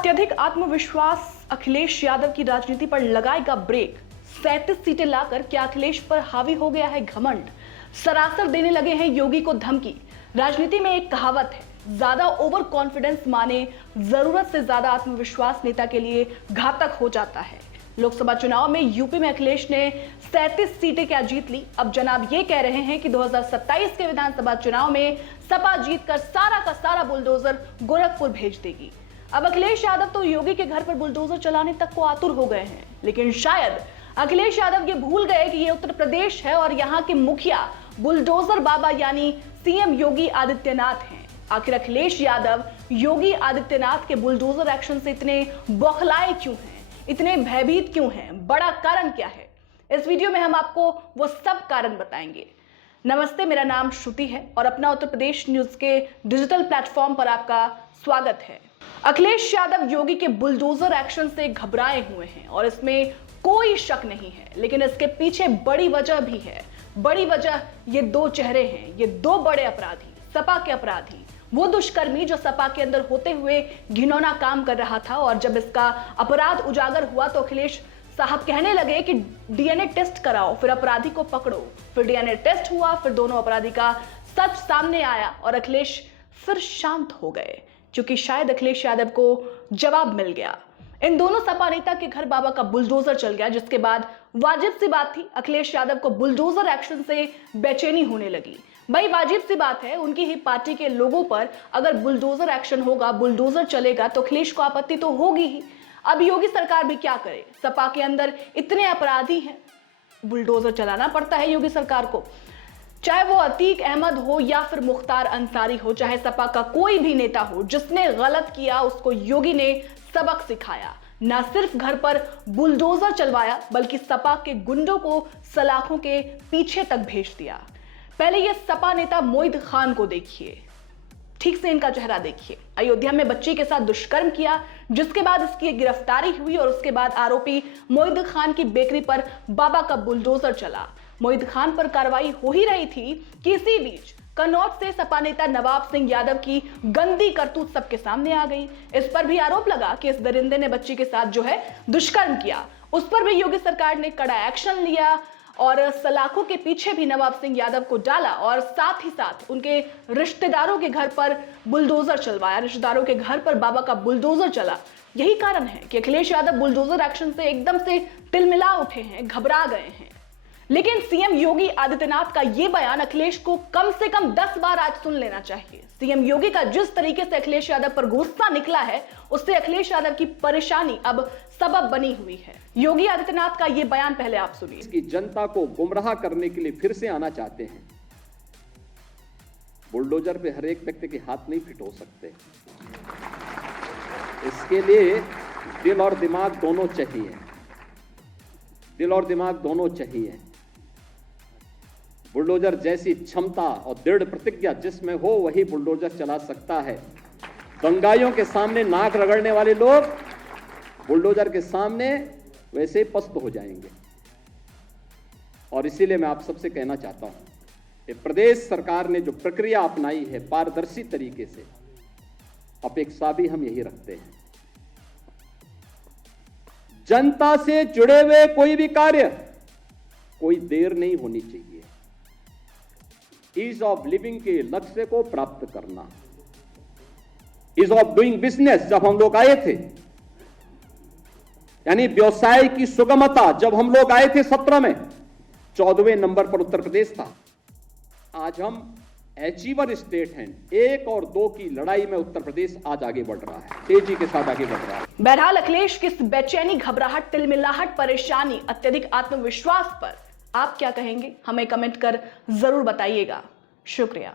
अत्यधिक आत्मविश्वास अखिलेश यादव की राजनीति पर लगाएगा ब्रेक। 37 सीटें लाकर क्या अखिलेश पर हावी हो गया है घमंड? सरासर देने लगे हैं योगी को धमकी। राजनीति में एक कहावत है, ज्यादा ओवर कॉन्फिडेंस माने जरूरत से ज्यादा आत्मविश्वास नेता के लिए घातक हो जाता है। लोकसभा चुनाव में यूपी में अखिलेश ने 37 सीटें क्या जीत ली। अब जनाब ये कह रहे हैं कि 2027 के विधानसभा चुनाव में सपा जीतकर सारा का सारा बुलडोजर गोरखपुर भेज देगी। अब अखिलेश यादव तो योगी के घर पर बुलडोजर चलाने तक को आतुर हो गए हैं, लेकिन शायद अखिलेश यादव ये भूल गए कि ये उत्तर प्रदेश है और यहाँ के मुखिया बुलडोजर बाबा यानी सीएम योगी आदित्यनाथ हैं। आखिर अखिलेश यादव योगी आदित्यनाथ के बुलडोजर एक्शन से इतने बौखलाए क्यों हैं, इतने भयभीत क्यों हैं, बड़ा कारण क्या है? इस वीडियो में हम आपको वो सब कारण बताएंगे। नमस्ते, मेरा नाम श्रुति है और अपना उत्तर प्रदेश न्यूज के डिजिटल प्लेटफॉर्म पर आपका स्वागत है। अखिलेश यादव योगी के बुलडोजर एक्शन से घबराए हुए हैं और इसमें कोई शक नहीं है, लेकिन इसके पीछे बड़ी वजह भी है। बड़ी वजह ये दो चेहरे हैं, ये दो बड़े अपराधी, सपा के अपराधी, वो दुष्कर्मी जो सपा के अंदर होते हुए घिनौना काम कर रहा था। और जब इसका अपराध उजागर हुआ तो अखिलेश साहब कहने लगे कि डीएनए टेस्ट कराओ, फिर अपराधी को पकड़ो। फिर डीएनए टेस्ट हुआ, फिर दोनों अपराधी का सच सामने आया और अखिलेश फिर शांत हो गए, क्योंकि शायद अखिलेश यादव को जवाब मिल गया। इन दोनों सपा नेता के घर बाबा का बुलडोजर चल गया, जिसके बाद वाजिब सी बात थी, अखिलेश यादव को बुलडोजर एक्शन से बेचैनी होने लगी। भाई वाजिब सी बात है, उनकी ही पार्टी के लोगों पर अगर बुलडोजर एक्शन होगा, बुलडोजर चलेगा तो अखिलेश को आपत्ति तो होगी ही। अब योगी सरकार भी क्या करे, सपा के अंदर इतने अपराधी हैं, बुलडोजर चलाना पड़ता है योगी सरकार को। चाहे वो अतीक अहमद हो या फिर मुख्तार अंसारी हो, चाहे सपा का कोई भी नेता हो, जिसने गलत किया उसको योगी ने सबक सिखाया। न सिर्फ घर पर बुलडोजर चलवाया, बल्कि सपा के गुंडों को सलाखों के पीछे तक भेज दिया। पहले ये सपा नेता मोहित खान को देखिए, ठीक से इनका चेहरा देखिए। अयोध्या में बच्ची के साथ दुष्कर्म किया, जिसके बाद इसकी गिरफ्तारी हुई और उसके बाद आरोपी मोहित खान की बेकरी पर बाबा का बुलडोजर चला। मोहित खान पर कार्रवाई हो ही रही थी कि इसी बीच कन्नौज से सपा नेता नवाब सिंह यादव की गंदी करतूत सबके सामने आ गई। इस पर भी आरोप लगा कि इस दरिंदे ने बच्ची के साथ जो है दुष्कर्म किया। उस पर भी योगी सरकार ने कड़ा एक्शन लिया और सलाखों के पीछे भी नवाब सिंह यादव को डाला और साथ ही साथ उनके रिश्तेदारों के घर पर बुलडोजर चलवाया। रिश्तेदारों के घर पर बाबा का बुलडोजर चला। यही कारण है कि अखिलेश यादव बुलडोजर एक्शन से एकदम से तिलमिला उठे हैं, घबरा गए हैं। लेकिन सीएम योगी आदित्यनाथ का यह बयान अखिलेश को कम से कम 10 बार आज सुन लेना चाहिए। सीएम योगी का जिस तरीके से अखिलेश यादव पर गुस्सा निकला है, उससे अखिलेश यादव की परेशानी अब सबब बनी हुई है। योगी आदित्यनाथ का यह बयान पहले आप सुनिए। इसकी जनता को गुमराह करने के लिए फिर से आना चाहते हैं। बुलडोजर पे हर एक व्यक्ति के हाथ नहीं फिट हो सकते। इसके लिए दिल और दिमाग दोनों चाहिए। दिल और दिमाग दोनों चाहिए। बुलडोजर जैसी क्षमता और दृढ़ प्रतिज्ञा जिसमें हो, वही बुलडोजर चला सकता है। दंगाइयों के सामने नाक रगड़ने वाले लोग बुलडोजर के सामने वैसे ही पस्त हो जाएंगे। और इसीलिए मैं आप सबसे कहना चाहता हूं कि प्रदेश सरकार ने जो प्रक्रिया अपनाई है पारदर्शी तरीके से, अपेक्षा भी हम यही रखते हैं। जनता से जुड़े हुए कोई भी कार्य, कोई देर नहीं होनी चाहिए। ईज ऑफ लिविंग के लक्ष्य को प्राप्त करना, ईज ऑफ डूइंग बिजनेस जब हम लोग आए थे, यानी व्यवसाय की सुगमता जब हम लोग आए थे 17 में, 14वें नंबर पर उत्तर प्रदेश था। आज हम अचीवर स्टेट हैं। 1 और 2 की लड़ाई में उत्तर प्रदेश आज आगे बढ़ रहा है, तेजी के साथ आगे बढ़ रहा है। बहरहाल अखिलेश की इस बेचैनी, घबराहट, तिलमिलाहट, परेशानी, अत्यधिक आत्मविश्वास पर आप क्या कहेंगे, हमें कमेंट कर जरूर बताइएगा। शुक्रिया।